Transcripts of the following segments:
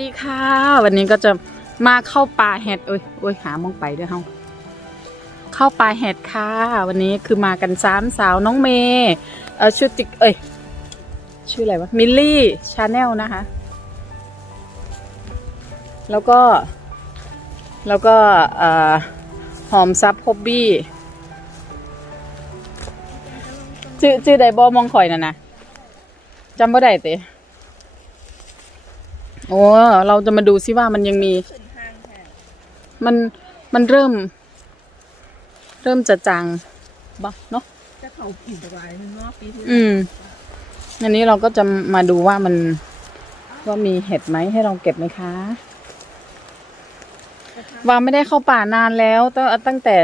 ดีค่ะวันนี้ก็จะมาเข้าป่าเห็ดโอ้ยหามองไปด้วยเฮาเข้าป่าเห็ดค่ะวันนี้คือมากัน3 สาวน้องเมย์ชื่อติ๊กชื่ออะไรวะมิลลี่ชาแนลนะคะแล้วก็หอมซับฮอบบี้ชื่อไดบอมองข่อยน่ะนะจำบ่ได้เตะโอ้เราจะมาดูซิว่ามันยังมีมันเริ่มจะจางบ้าเนาะจะเขาผิดอะไรนึงเนาะปีที่อันนี้เราก็จะมาดูว่ามีเห็ดไหมให้เราเก็บไหมคะว่าไม่ได้เข้าป่านานแล้วตั้งแต่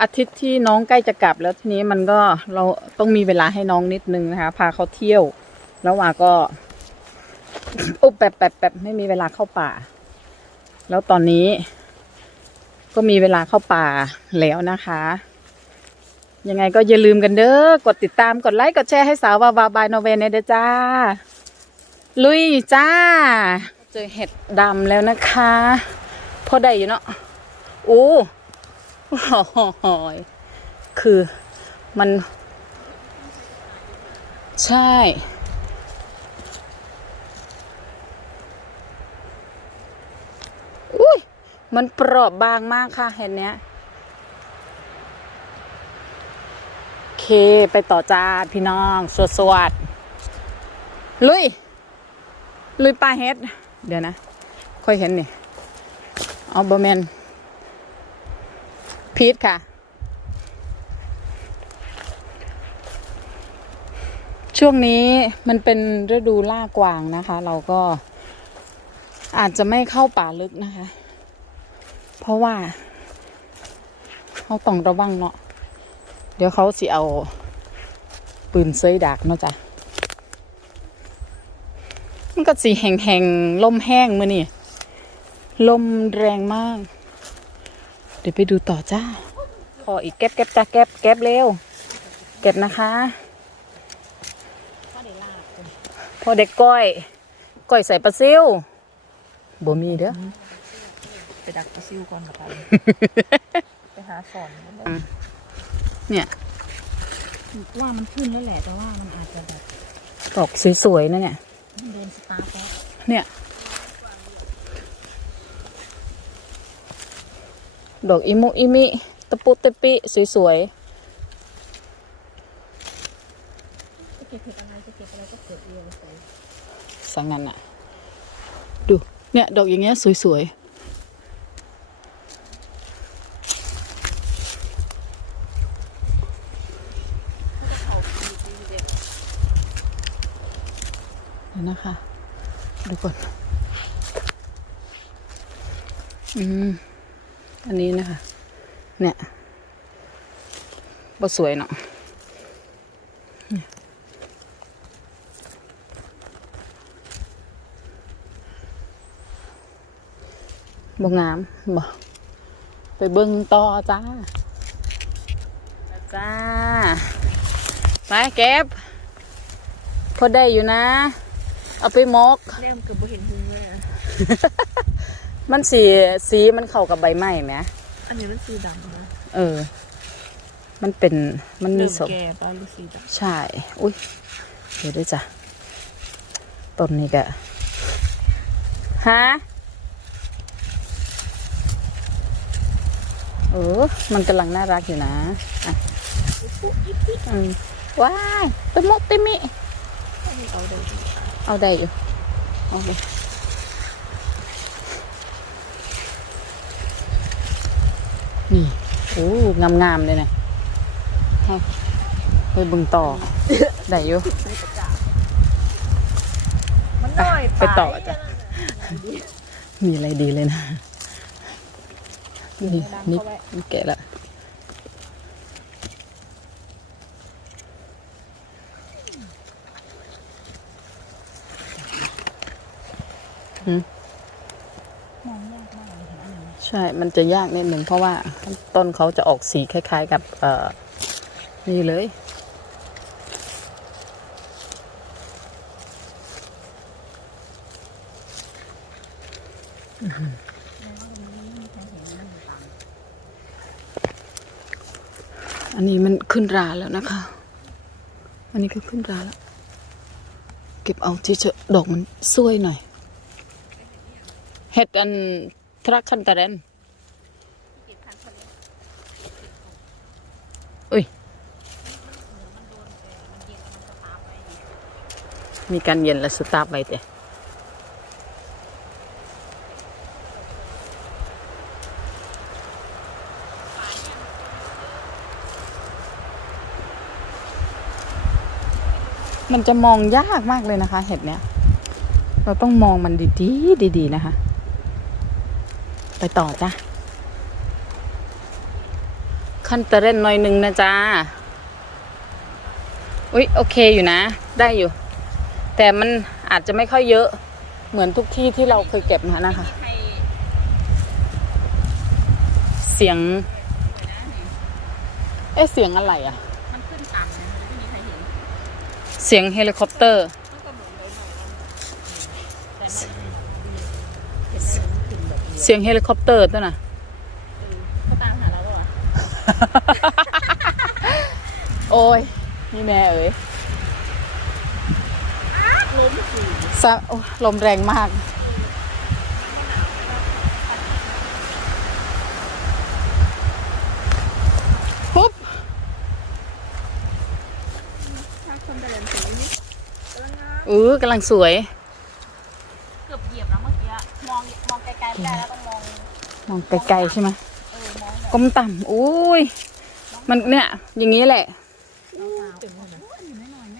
อาทิตย์ที่น้องใกล้จะกลับแล้วทีนี้มันก็เราต้องมีเวลาให้น้องนิดนึงนะคะพาเขาเที่ยวแล้วว่าก็แบบไม่มีเวลาเข้าป่าแล้วตอนนี้ก็มีเวลาเข้าป่าแล้วนะคะยังไงก็อย่าลืมกันเด้อกดติดตามกดไลค์กดแชร์ให้สาววาวาบายนอร์เวย์เด้อจ้าลุยจ้าเจอเห็ดดำแล้วนะคะพอได้อยู่เนาะโอ้โหคือมันใช่อุ้ยมันเปราะบางมากค่ะเห็ดเนี้ยโอเคไปต่อจ้าพี่น้องสวดลุยปลาเห็ดเดี๋ยวนะค่อยเห็นนี่เอาบะเมนพีชค่ะช่วงนี้มันเป็นฤดูล่ากวางนะคะเราก็อาจจะไม่เข้าป่าลึกนะคะเพราะว่าเขาต้องระวังเนาะเดี๋ยวเขาสิเอาปืนเซยดักเนาะจ้ะมันก็สีแห้งลมแห้งมือนี่ลมแรงมากเดี๋ยวไปดูต่อจ้าขออีกเก็บจ้าเก็บเร็วเก็บนะคะพอเด็กก้อยใส่ปลาซิวบ่มีเด้อไปดักปลาซิวก่อนกับไปหาสอนเนี่ยว่ามันขึ้นแล้วแหละแต่ว่ามันอาจจะแบบดอกสวยๆนะเนี่ยเดินสตาร์ทเนี่ยดอกอิมุอิมิตะปุตะปิสวยๆจะเก็บอะไรก็เก็บเรียวไปสังนั้นอ่ะดูเนี่ยดอกอย่างเงี้ยสวยๆเดี๋ยวนะคะดูก่อนอันนี้นะคะเนี่ยบ่สวยเนาะบ่งามบ่ไปเบิ่งต่อจ้าไปเก็บพอได้อยู่นะเอาไปมกเล่มเกือบไม่เห็นหุ้งเลยมันสีมันเข้ากับใบไม้ไหมอันนี้มันสีดำนะมันมีสมแก่ป้าลูกสีดำใช่อุ้ยเดี๋ยวด้วยจ้ะต้นนี้กะฮะมันกำลังน่ารักอยู่นะว้ายตะมุตะมิเอาได้อยู่โอเคนี่โอ้งามเลยนะไปบึงต่อได้อยู่ไปต่อจ้ะมีอะไรดีเลยนะนี่แกะละใช่มันจะยากนิดหนึ่งเพราะว่าต้นเขาจะออกสีคล้ายๆกับนี่เลย อันนี้มันขึ้นราแล้วนะคะ อันนี้ก็ขึ้นราแล้ว เก็บเอาที่เฉยดอกมันสวยหน่อย เห็ดอันทรักคันตะเรนอุ้ย มีการเย็นและสตาร์ทไว้แต่มันจะมองยากมากเลยนะคะ เห็ดเนี้ย เราต้องมองมันดีๆนะคะ ไปต่อจ้ะขั้นตะเล่นหน่อยหนึ่งนะจ๊ะอุ๊ยโอเคอยู่นะ ได้อยู่ แต่มันอาจจะไม่ค่อยเยอะ เหมือนทุกที่ที่เราเคยเก็บนะคะ เสียง เสียงอะไรอ่ะ มันขึ้นต่ำนะไม่มีใครเห็น เสียงเฮลิคอปเตอร์ เสียงเฮลิคอปเตอร์ตัวน่ะ เขาตามหาเราปะวะ โอ้ยนี่แม่เอ๋ย ล้มสิ ลมแรงมาก ปุ๊บ ถ้าคนเดินสีนี่กำลังกำลังสวย เกือบเหยียบแล้วเมื่อกี้มองไกลๆไม่ได้แล้วต้องมอง ไกลๆใช่ไหม มองแบบ ก้มต่ำอุ้ย มันเนี่ย อย่างนี้แหละ ตึงเลยอยู่น้อยๆไหม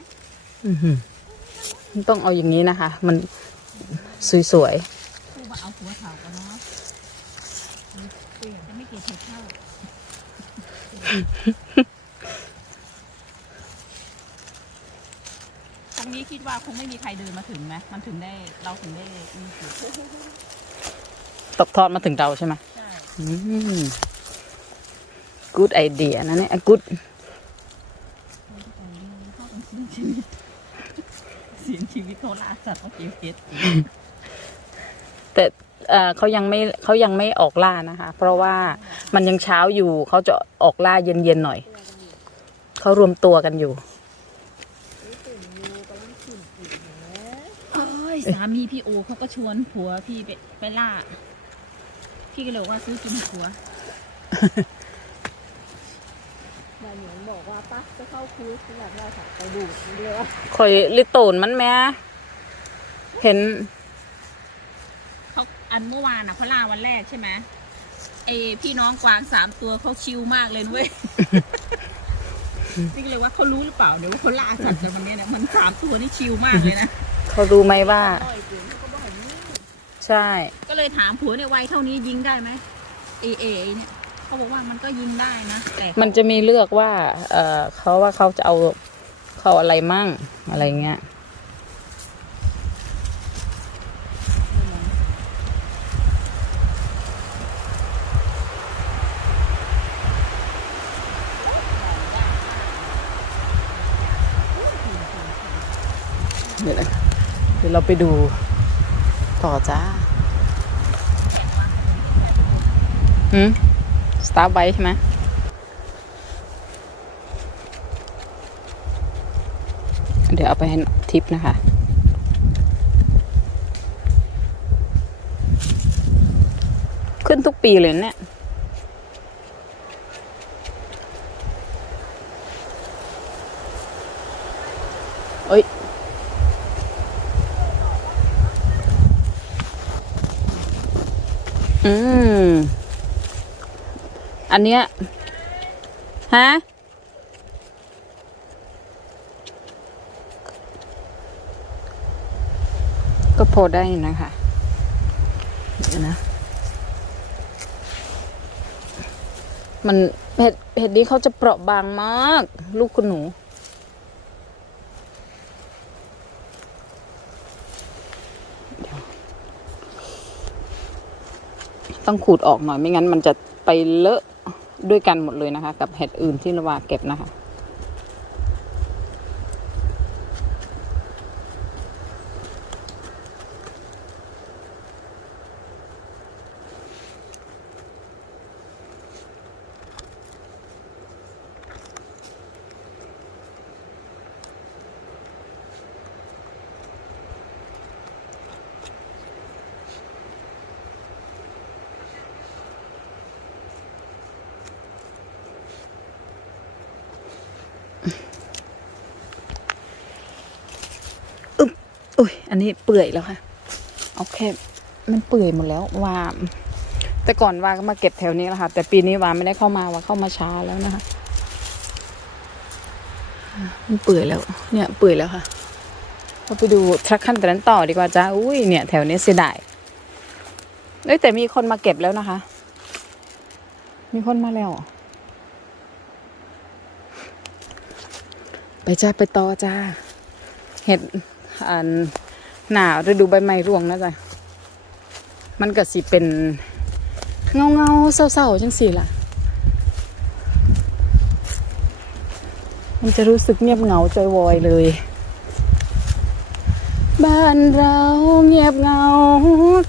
มันต้องเอาอย่างนี้นะคะ มันสวย ครูมาเอาหัวเถากันเนาะจะไม่เก็บเห็ดเข้าตรงนี้คิดว่าคงไม่มีใครเดินมาถึงไหมมันถึงได้เราถึงได้มีจุด ๆ ตกทอดมาถึงเราใช่ไหม ใช่ good idea นะเนี่ย good เสียงชีวิตเขาล่าสัตว์เขาเก็บเห็ด แต่เขายังไม่ออกล่านะคะ เพราะว่ามันยังเช้าอยู่ เขาจะออกล่าเย็นๆหน่อย เขารวมตัวกันอยู่ สามีพี่โอเขาก็ชวนผัวพี่ไปล่า พี่ก็เลยว่าซื้อกินผัวนายเหมือนบอกว่าป้าจะเข้าคุยคือแบบเราถักไปดูเรือ คอยลิโตนมันแม่เห็น เขาอันเมื่อวานอ่ะเขาล่าวันแรกใช่ไหมไอพี่น้องกวาง3 ตัวเขาชิลมากเลยเว้ย นี่ก็เลยว่าเขารู้หรือเปล่าเดี๋ยวว่าเขาล่าสัตว์แต่วันนี้เนี่ยมัน3 ตัวนี่ชิลมากเลยนะ เขารู้ไหมว่า ใช่ ก็เลยถามผัวเนี่ยวัยเท่านี้ยิงได้ไหมเอเนี่ยเขาบอกว่ามันก็ยิงได้นะแต่ มันจะมีเลือกว่า เขาจะเอาเขาอะไรมั่งอะไรเงี้ย เดี๋ยวนะเดี๋ยวเราไปดูต่อจ้าสตาร์ไบใช่ไหมเดี๋ยวเอาไปให้ทิปนะคะ ขึ้นทุกปีเลยเนี่ย เอ้ย อันเนี้ย ฮะ ก็พอได้นะคะเดี๋ยวนะ มันเห็ดนี้เขาจะเปราะบางมาก ลูกคุณหนู ต้องขูดออกหน่อยไม่งั้นมันจะไปเลอะด้วยกันหมดเลยนะคะ กับเห็ดอื่นที่เราว่าเก็บนะคะ อุ้ยอันนี้เปื่อยแล้วค่ะเอาแค่มันเปื่อยหมดแล้วว่าแต่ก่อนว่าก็มาเก็บแถวนี้แหละค่ะแต่ปีนี้ว่าไม่ได้เข้ามาว่าเข้ามาช้าแล้วนะคะมันเปื่อยแล้วเนี่ยเปื่อยแล้วค่ะเราไปดูทรัคขั้นตอนต่อดีกว่าจ้าอุ้ยเนี่ยแถวนี้เสียดายแต่มีคนมาเก็บแล้วนะคะ มีคนมาแล้วไปจ้าไปต่อจ้าเห็ดอันหนาวฤดูใบไม้ร่วงนะจ๊ะมันก็สิเป็นเงาเศร้าๆจังสิล่ะมันจะรู้สึกเงียบเหงาใจวอยเลยบ้านเราเงียบเหงา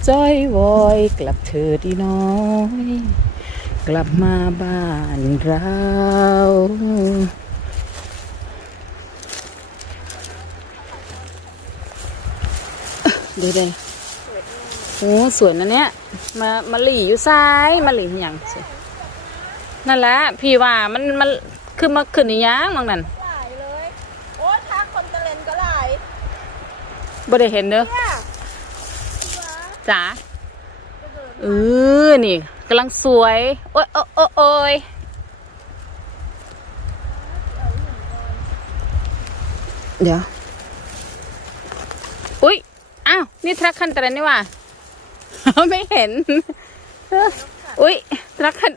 ใจวอยกลับเถิดอีน้อยกลับมาบ้านเราเดี๋ยวโอ้สวยนะเนี่ยมาหลี่อยู่ซ้ายมาหลี่อย่างนั่นแหละพี่ว่ามันคือมาขึ้นอีหยังมองนั่นหลายเลยโอ้ทางคนตะเลนก็หลาย บ่ได้เห็นเด้อจ๋านี่กำลังสวยโอ้ยโอ้ยเดี๋ยวอุ้ยอ้าวนี่ทรัคคันตะเลนนี่ว่า ไม่เห็นอุ้ยทรัคคัน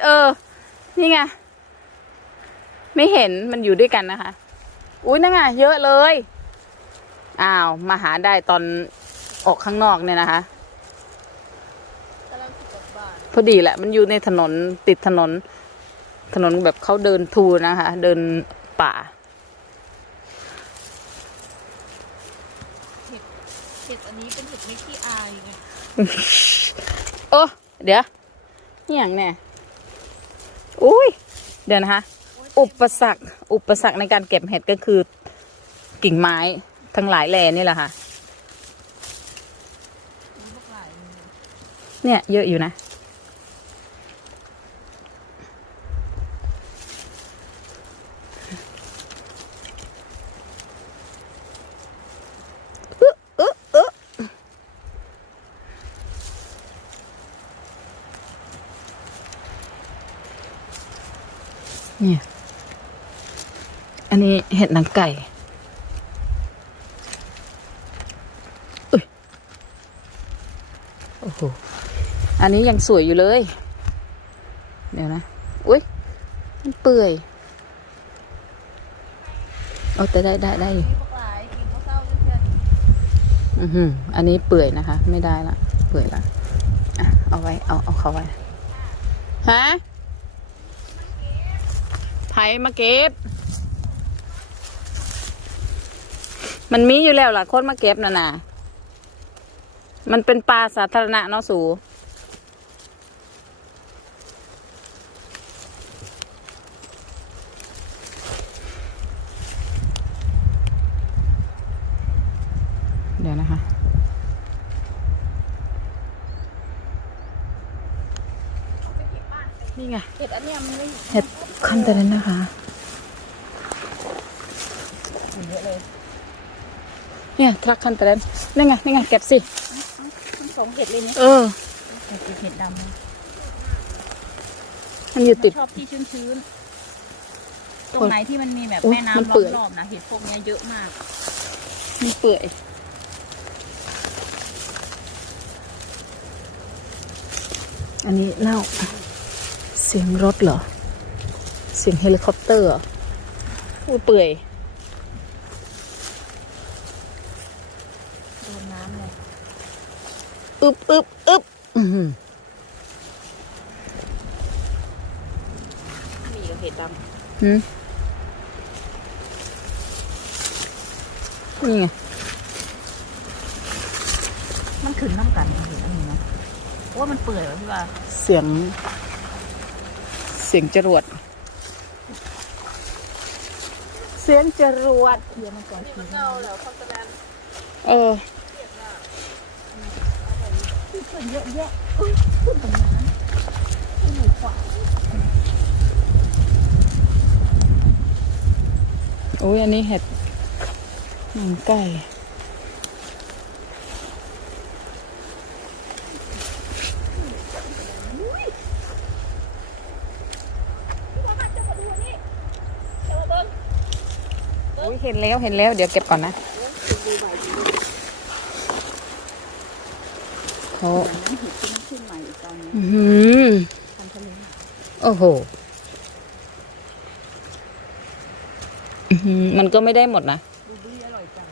นี่ไงไม่เห็นมันอยู่ด้วยกันนะคะอุ้ยนั่นไงเยอะเลยอ้าวมาหาได้ตอนออกข้างนอกเนี่ยนะคะพอดีแหละมันอยู่ในถนนติดถนนแบบเขาเดินทูนะคะเดินป่าเห็ดอันนี้เป็นเห็ดไม่ขี้อายไง โอ้เดี๋ยวนี่อย่างเนี่ยอุ้ยเดี๋ยวนะคะอุปสรรคในการเก็บเห็ดก็คือกิ่งไม้ทั้งหลายแหล่นี่แหละค่ะเนี่ยเยอะอยู่นะเนี่ยอันนี้เห็ดหนังไก่โอ้โหอันนี้ยังสวยอยู่เลยเดี๋ยวนะอุ้ยมันเปื่อยโอ้แต่ได้อยู่อันนี้เปื่อยนะคะไม่ได้ละเปื่อยละอ่ะเอาไว้เอาเข้าไว้ฮะไผมาเก็บมันมีอยู่แล้วล่ะคนมาเก็บน่ะมันเป็นปลาสาธารณะเนาะสูเดี๋ยวนะคะนี่ไงเห็ดอันเนี้ยมันไม่เห็ดขั้นตอนนั้นนะคะเยอะเลยเนี่ยทรัคขั้นตอนนั้นนี่ไงเก็บสิทั้งสองเห็ดเลยเนี่ยเห็ดดำมันอยู่ติดชอบที่ชื้นๆตรงไหนที่มันมีแบบแม่น้ำรอบๆนะเห็ดพวกนี้เยอะมากมันเปื่อยอันนี้เล่าเสียงรถเหรอเสียงเฮลิคอปเตอร์เหรอเปื่อยโดนน้ำเลยอึบมีกับเห็ดดำนี่ไงมันขึ้นน้ำกันเห็นอันนี้นะว่ามันเปื่อยวะพี่ว่าเสียงจรวดเดี๋ยวมันก่อนทีเงาแล้วคอนแทนคนเยอะแยะขึ้นตรงนั้นขึ้นหนูขวาโอ้ยอันนี้เห็ดหนังไก่ เห็นแล้วเห็นแล้ว เดี๋ยวเก็บก่อนนะเขา น้ำเห็ดที่มันขึ้นใหม่อีกตอนนี้ อื้อหือ ทำทะเล โอ้โหอื้อหือมันก็ไม่ได้หมดนะ ดูดีอร่อยจัง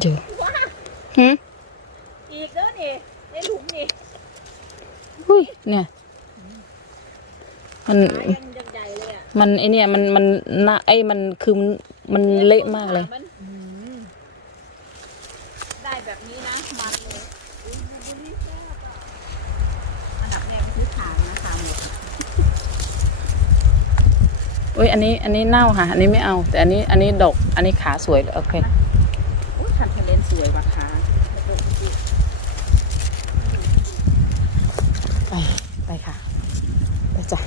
เดี๋ยว ว้า หึ อีกเด้อนี่ในหลุมนี่ อุ้ยเนี่ยมัน ขายังใหญ่เลยอ่ะ มันไอเนี่ยมันน่าไอมันคือมันเละมากเลย ได้แบบนี้นะมันเลยอันดับแรกคือถางนะคะหมด อุ้ยอันนี้เน่าค่ะอันนี้ไม่เอา แต่อันนี้ดก อันนี้ขาสวยโอเค อุ้ยคันเทเลนสวยว่ะคะ ไปค่ะไปจ้ะ